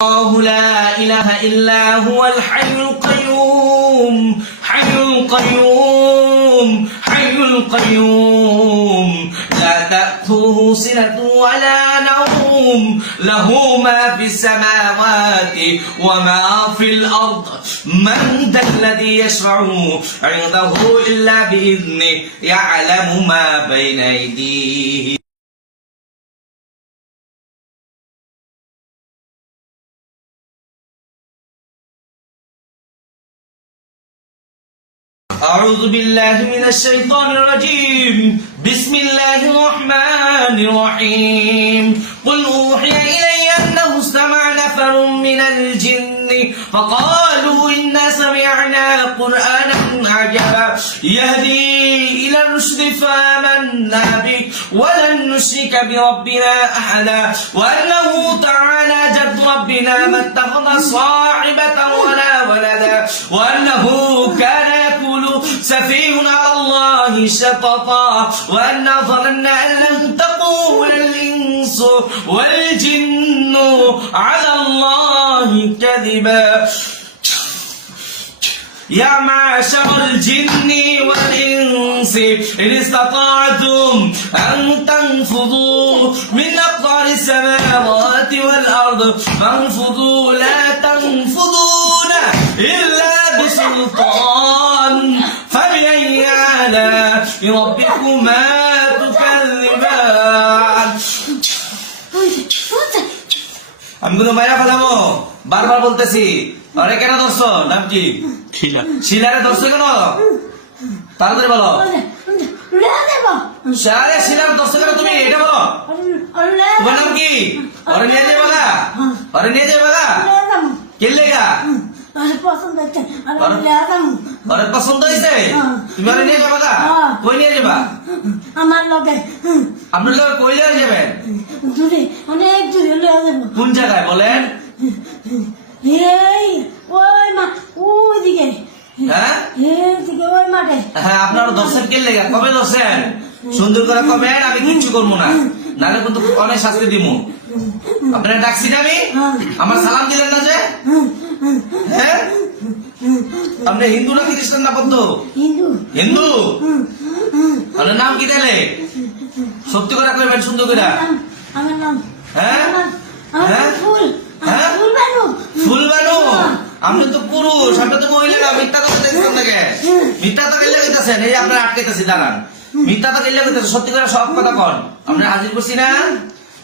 الله لا إله إلا هو الحي القيوم حي القيوم حي القيوم لا تأخذه سنة ولا نوم له ما في السماوات وما في الأرض من ذا الذي يشفع عنده إلا بإذنه يعلم ما بين أيديه أعوذ بالله من الشيطان الرجيم بسم الله الرحمن الرحيم قل أوحي إلي أنه استمع نفر من الجن فقالوا إنا سمعنا قرآنا عجبا يهدي إلى الرشد فآمنا به ولن نشرك بربنا أحدا وأنه تعالى جد ربنا ما اتخذ صاحبة ولا ولدا وأنه كان يقول سفيه على الله شططا وأنا ظننا أن لن تقول الإنس والجن على الله كذبا يا معشر الجن والإنس إن استطعتم أن تنفذوا من أقطار السماوات والأرض فانفذوا لا تنفذون إلا بسلطان فبأي آلاء ربكما تكذبان আমি কোনো মায়েরা ফেলাবো বারবার বলতেছি আরে কেন ধরছো নাম কি শিলারে ধরছো কেন তাড়াতাড়ি বলো আরে শিলারে ধরছো কেন তুমি এটা বলো তোমার নাম কি ওরে নিয়ে যাবে গা ওরে নিয়ে যাবে গা কে লেগা ওরে পছন্দ হয়েছে তুমি ওরে নিয়ে যাবে গা কই নিয়ে যাবা আমার লগে আপনার লোক কই নিয়ে যাবেন দূরে অনেক দূরে লয়ে যাব কোন জায়গায় বলেন এই ওই মা ওই দিকে হ্যাঁ দিকে ওই মাঠে হ্যাঁ আপনারা দর্শন কে লেগা কবে দর্শন সুন্দর করে কবে আমি কিচ্ছু করবো না নাহলে কিন্তু অনেক শাস্তি দিব আপনারা ডাকছি না আমি আমার সালাম দিলেন না যে হ্যাঁ আপনি হিন্দু না খ্রিস্টান না বৌদ্ধ হিন্দু হিন্দু আপনার নাম কি দিলে সত্যি করে কইবেন সুন্দর করে আমার নাম হ্যাঁ হ্যাঁ ফুল হ্যাঁ ফুল বানু ফুল বানু আপনি তো পুরুষ আপনি তো মহিলা না মিথ্যা কথা দেখছেন নাকি মিথ্যা কথা কেলে কইতাছেন এই আপনার আটকাইতেছি দাঁড়ান মিথ্যা কথা কেলে কইতাছেন সত্যি করে সব কথা কোন আমরা হাজির করছি না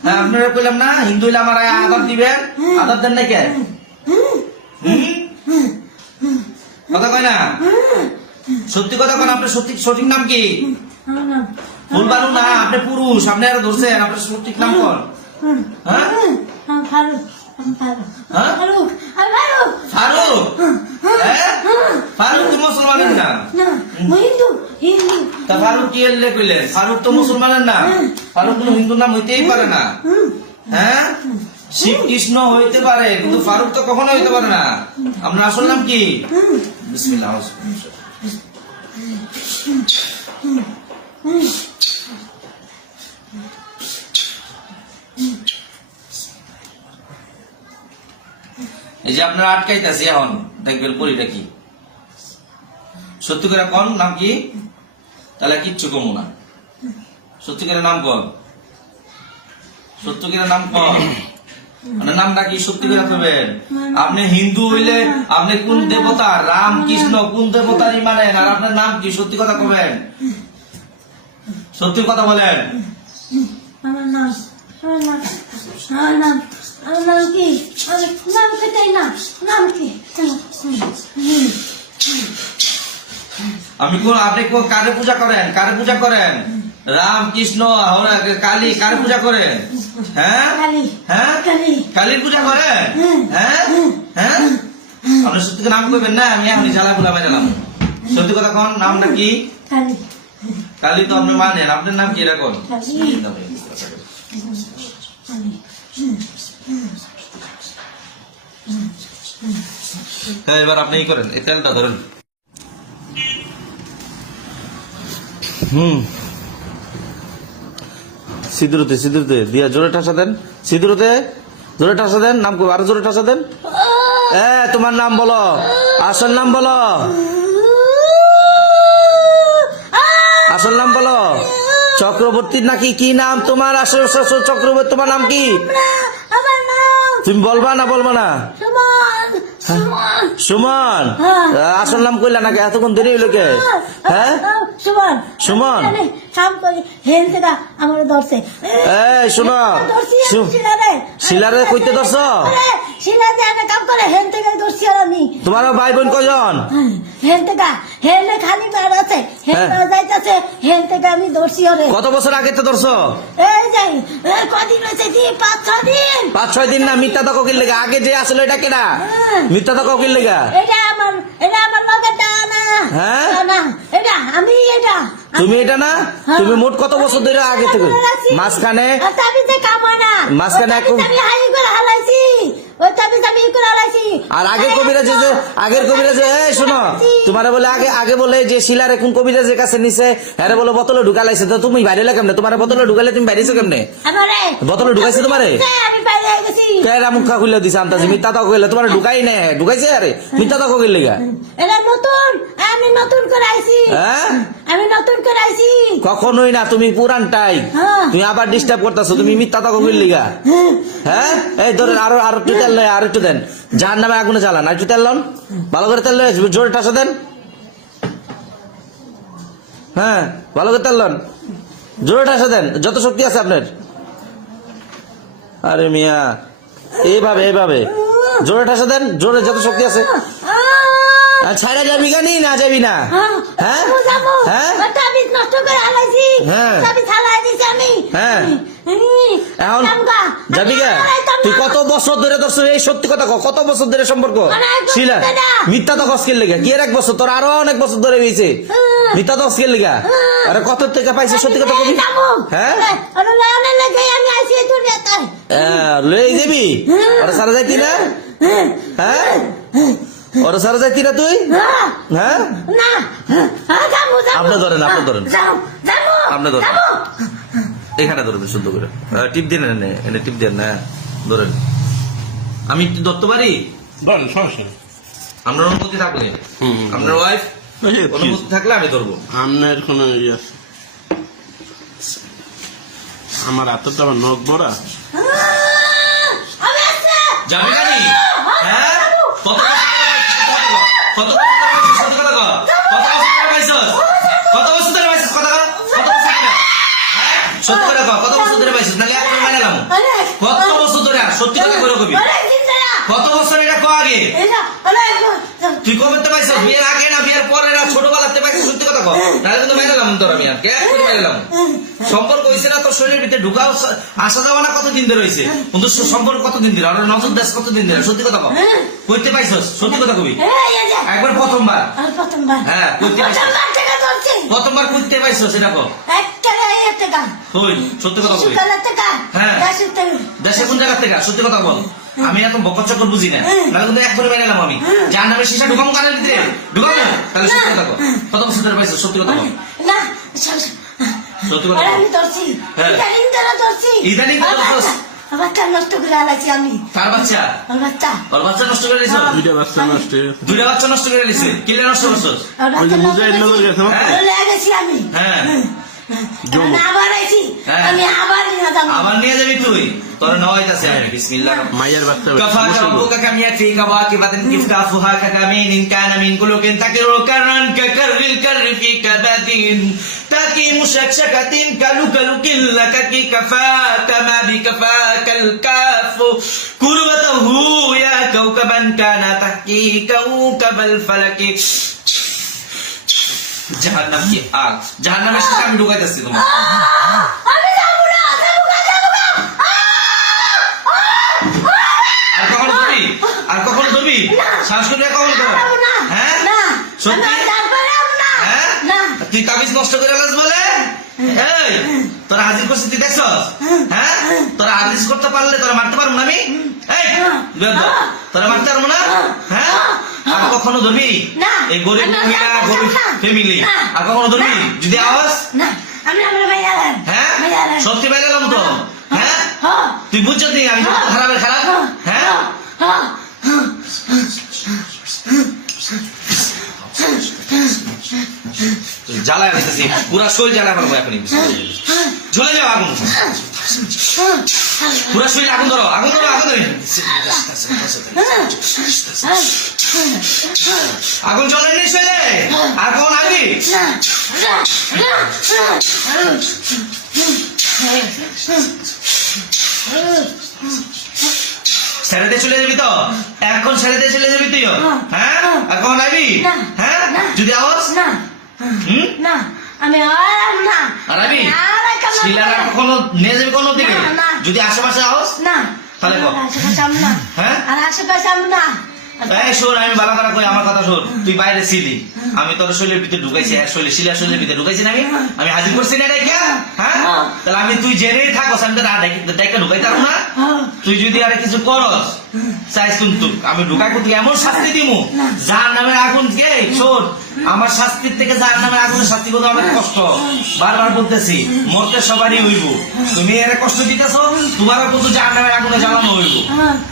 হ্যাঁ আপনারা কইলাম না হিন্দু হইলে আমার আদর দিবেন আদর দেন নাকি কথা কয় না সত্যি কথা কোন আপনার সঠিক নাম কি আমার নাম ফুল বানু না আপনি পুরুষ আপনি আর ধরছেন আপনার সঠিক নাম কোন হ্যাঁ ফারুক হ্যাঁ ফারুক ফারুক ফারুক হ্যাঁ ফারুক তো মুসলমানের না না হিন্দু হিন্দু তা ফারুক কি এলে কইলে ফারুক তো মুসলমানের না ফারুক কোনো হিন্দু নাম হইতেই পারে না হ্যাঁ শিব কৃষ্ণ হইতে পারে কিন্তু ফারুক তো কখনো হইতে পারে না আপনার আসল নাম কি বিসমিল্লাহ এই যে আপনারা আটকাইতেছি এখন দেখবেন পরিটা কি সত্যি করে কোন নাম কি তাহলে কিচ্ছু কমু না সত্যি করে নাম কর সত্যি করে নাম কর মানে নামটা কি সত্যি করে করবেন আপনি হিন্দু হইলে আপনি কোন দেবতা রাম কৃষ্ণ কোন দেবতারই মানেন আর আপনার নাম কি সত্যি কথা কবেন সত্যি কথা বলেন আমার নাম আমার নাম আমার নাম আমার নাম কি নাম কেটাই না নাম কি আমি কোন আপনি কারে পূজা করেন কারে পূজা করেন রাম কৃষ্ণ কালী কারে পূজা করেন হ্যাঁ হ্যাঁ কালীর পূজা করেন হ্যাঁ হ্যাঁ আপনি সত্যি নাম করবেন না আমি এখন জ্বালা গুলা মেরালাম সত্যি কথা কোন নামটা কি কালী তো আপনি মানেন আপনার নাম কি এরকম এবার আপনি কি করেন এই তেলটা ধরেন সিঁদুরতে দিয়া জোরে ঠাসা দেন সিঁদুরতে জোরে ঠাসা দেন, নাম করবো, আরো জোরে ঠাসা দেন। তোমার নাম বলো, আসল নাম বলো, আসল নাম বলো। চক্রবর্তী নাকি কি নাম তোমার? আসল চক্রবর্তী, তোমার নাম কি? আমার নাম তুমি বলবা না বলবা না? সুমন। সুমন। সুমন। আসল নাম কইলা নাকি? এতক্ষণ দেরি হইলো কে? হ্যাঁ সুমন। সুমন। কাম করি হেন থেকে আমার ধরছে। এই শুনো, শিলারে কইতে ধরছ? শিলাতে আমি কাম করে হেন থেকে ধরছি আমি। তোমার ভাই বোন কয়জন? হেন থেকে হেনে খালি মার আছে, হেন যাইতাছে, হেন থেকে আমি ধরছি ওরে। কত বছর আগে তো ধরছ? এই যাই কদিন হয়েছে? 5-6 দিন। 5-6 দিন না, মিথ্যা তো কোকিল লেগা। আগে যে আসলে এটা কেডা? মিথ্যা তো কোকিল লেগা। এটা আমার লগের না। হ্যাঁ না এটা আমি, এটা তুমি, এটা না তুমি। মোট কত বছর ধরে আগে থেকে? মাঝখানে তাবিজে কামায় না, মাঝখানে আমি হাই করে হালাইছি, ওই তাবিজ আমি করে হালাইছি। আর আগের কবিরাজ যে আগের কবিরাজ, এই শোনো, তোমার বলে আগে বলে যে শিলার এখন কবিরাজের কাছে নিছে, হ্যাঁ বলে বোতলে ঢুকালাইছে। তো তুমি বাইরে কেমনে? তোমার বোতলে ঢুকালে তুমি বাইরেছো কেমনে? বোতলে ঢুকাইছে তোমারে? আমি বাইরে গেছি। কেরা মুখা খুলে দিছে আন্তাজি? মিথ্যা তো কইলে তোমার ঢুকাই নে, ঢুকাইছে? আরে মিথ্যা তো কইলে লেগা। এটা নতুন, আমি নতুন করে আইছি। হ্যাঁ আমি নতুন করে আইছি। কখনোই না, তুমি পুরানটাই। তুমি আবার ডিস্টার্ব করতেছো, তুমি মিথ্যা তো কইলে লেগা। হ্যাঁ এই ধরেন, আরো একটু তেল নেই, আর একটু দেন। যার নামে আগুনে জ্বালান, আর একটু তেল লন, ভালো করে তেল লন, জোরে ঠাসা দেন। হ্যাঁ ভালো করে তেল লন, জোরে ঠাসা দেন, যত শক্তি আছে আপনার। আরে মিয়া, এইভাবে জোরে ঠাসা দেন, জোরে যত শক্তি আছে। ছাড়া যাবি কেনি? না যাবি না? হ্যাঁ হ্যাঁ তাবিজ নষ্ট করে হালাইছি। হ্যাঁ। তাবিজ হালাই দিছি আমি। হ্যাঁ এখন যাবি কে? তুই কত বছর ধরে ধরছ? এই সত্যি কথা কও, কত বছর ধরে সম্পর্ক? শিলা মিথ্যা তো কসকের লেগা। কি এর 1 বছর? তোর আরো অনেক বছর ধরে হয়েছে। মিথ্যা তো কসকের লেগা। আরে কত থেকে পাইছে? সত্যি কথা কবি। হ্যাঁ লই যাবি? ওরা সারা যাইতি না? হ্যাঁ ওরা সারা যাইতি না তুই? হ্যাঁ আপনি ধরেন, আপনি ধরেন, আপনি ধরেন, এখানে ধরবেন শুদ্ধ করে। টিপ দিন, এনে টিপ দেন না, ধরেন। আমি একটু ধরতে পারি? ধরেন, সমস্যা নেই। আপনার অনুমতি থাকলে, আপনার ওয়াইফ অনুমতি থাকলে আমি ধরবো। আপনার কোনো ইয়ে আছে? আমার হাতটা আবার নখ ভরা। যাবি নাকি? হ্যাঁ কত কত সত্যি কথা কও। কত বছর ধরে পাইছস? কত বছর ধরে পাইছস? কথা কও, কত বছর ধরে? হ্যাঁ সত্যি কথা কও, কত বছর ধরে পাইছস? নাকি এখন মানালাম? কত বছর ধরে? সত্যি কথা করে কবি। কত বছর? এটা কো আগে। তুই কবে তো পাইছস? বিয়ের আগে না বিয়ের পরে না ছোটবেলাতে পাইছস? সত্যি কথা কও, তাহলে কিন্তু মানালাম তোর আমি। আর কে করে মানালাম? সম্পর্ক হয়েছে না তোর শরীরের ভিতরে ঢুকাও, আসা যাওয়া না কতদিন ধরে হয়েছে? কিন্তু সম্পর্ক কতদিন ধরে? আর নজর দাস কতদিন ধরে? সত্যি কথা কও, কইতে পাইছস? সত্যি কথা কবি। একবার প্রথমবার? হ্যাঁ কইতে পাইছস? প্রথমবার কইতে পাইছস? সেটা কও। কই সত্যি কথা কবি। হ্যাঁ দেশে কোন জায়গা থেকে? সত্যি কথা বল। আমি এত বকর চকর বুঝি না, নাহলে কিন্তু একবারে মেনে নিলাম আমি। যার নামে শিশা ঢুকাম কানের ভিতরে ঢুকাবো, তাহলে সত্যি কথা কও। কত বছর ধরে পাইছস? সত্যি কথা কও। সত্যি কথা কও। ইদানিং ধরছস? বাচ্চা নষ্ট করে আলাইছি আমি। কার বাচ্চা? ওর বাচ্চা নষ্ট করে দিছ? দুইটা বাচ্চা নষ্ট হয়ে গেছে। দুইটা বাচ্চা নষ্ট করে দিছে। কিলে নষ্ট করছস? ওই যে মুজাহিদ নগর গেছে না? আমি। হ্যাঁ জমা। আবার আইছি, হ্যাঁ। আমি আবার নিয়ে যাবো। আবার নিয়ে যাবি তুই? তোর নয়তাছে আমি। বিসমিল্লাহ। মায়ের বাচ্চা كفاك ربك كم يأتيك واكبة كفتافها ككمين كان من كلك تكر كرا ككر الكر في كبد تاكي مشكشكة كلك لك كفاك ما بكفاك الكاف كربته يا كوكبا كان تحكي كوكب الفلك জাহান্নাম কি আগ, জাহান্নামের সাথে আমি ঢুকাইতেছি তোমার। আমি যাবো না, আর কখন ধরবি? আর কখন ধরবি? শ্বাস করে কখন কর? হ্যাঁ সত্যি? হ্যাঁ তুই তাবিজ নষ্ট করে আলাস বলে? এই তোরা হাজির করছিস, তুই দেখছস? হ্যাঁ তোরা হাজির করতে পারলে তোরা মারতে পারবো না আমি? এই তোরা মারতে পারবো না? হ্যাঁ আর কখনো ধরবি? এই গরিব মহিলা, গরিব ফ্যামিলি, আর কখনো ধরবি? যদি আওয়াজ হ্যাঁ সত্যি বাইরে তো। হ্যাঁ হ্যাঁ তুই বুঝছো নি আমি কত খারাপের খারাপ হ্যাঁ হ্যাঁ জ্বালায় দিতেছি পুরা শরীর জ্বালা করবো এখনই ঝুলে যাও আগুন পুরা শরীর আগুন ধরো আগুন ধরো আগুন ধরে আগুন চলে নি শরীরে আর কখন আসবি স্যারেতে চলে যাবি তো এখন স্যারেতে চলে যাবি তুইও হ্যাঁ আর কখন আসবি হ্যাঁ যদি আওয়াজ না হুম না আমি আর না আর আবি আর কেন শিলারা কখনো নিয়ে যাবি কোনো দিকে না, না। যদি আশেপাশে আওয়াজ না তাহলে কর। আর আশেপাশে আমি না হ্যাঁ? আর আশেপাশে আমি না এই শোন আমি ভালো করে কই আমার কথা শোন তুই বাইরে ছিলি আমি তোর শরীরের ভিতরে ঢুকাইছি আর শিলার শরীরের ভিতরে ঢুকাইছি না আমি হাজির করছি না রেখে হ্যাঁ তাহলে আমি তুই জেনেই থাকো আমি তো ডাইকা ঢুকাইতে পারবো না তুই যদি আরে কিছু করস চাইস কিন্তু আমি ঢুকাই কিন্তু এমন শাস্তি দিমু যার নামের আগুন কে শোন আমার শাস্তির থেকে যার নামের আগুনের শাস্তি করতে অনেক কষ্ট বারবার বলতেছি মরতে সবারই হইব তুমি এর কষ্ট দিতেছ তোমারও কিন্তু যার নামের আগুনে জ্বালানো হইব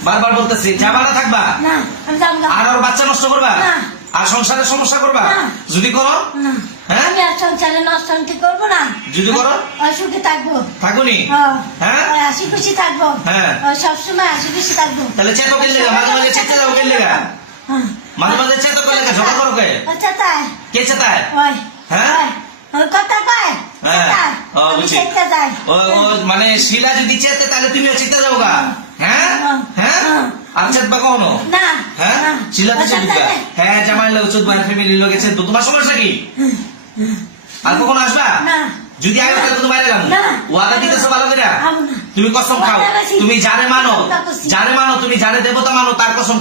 বারবার বলতেছি যাবা না থাকবা না আমি যাব না আর ওর বাচ্চা নষ্ট করবা না। আর সংসারের সমস্যা করবা না। যদি করো না হ্যাঁ? আমি আর সংসারে নষ্টান্তি করবো না যদি করো অসুখে থাকবো থাকুনি হ্যাঁ হ্যাঁ হাসি খুশি থাকবো হ্যাঁ। সবসময় হাসি খুশি থাকবো তাহলে চেতো কেন লেগা মাঝে মাঝে চেতে যাও কেন লেগা মাঝে মাঝে চেতো কেন লেগা ঝগড়া করো কে আচ্ছা তাই কে চেতায় ওই হ্যাঁ? ওই কথা কয় হ্যাঁ। ও, আমি বুঝছি। চেতে যাই ও ও মানে শিলা যদি চেতে তাহলে তুমিও চেতে যাও গা হ্যাঁ হ্যাঁ আর চেতবা কখনো না হ্যাঁ না। শিলা তো আচ্ছা, চেতবা তাই। হ্যাঁ জামাই লোক চোদ্দ ফ্যামিলির লোক চেতবো তোমার সমস্যা কি আর কখনো আসবা না যদি আগে তাহলে তো বাইরে এলাম না। ওয়াদা দিতেছো ভালো করে খাবো না। তুমি কসম খাও ওয়াদা বেশি। তুমি যারে মানো ওয়াদা করছি। যারে মানো তুমি যারে দেবতা মানো তার কসম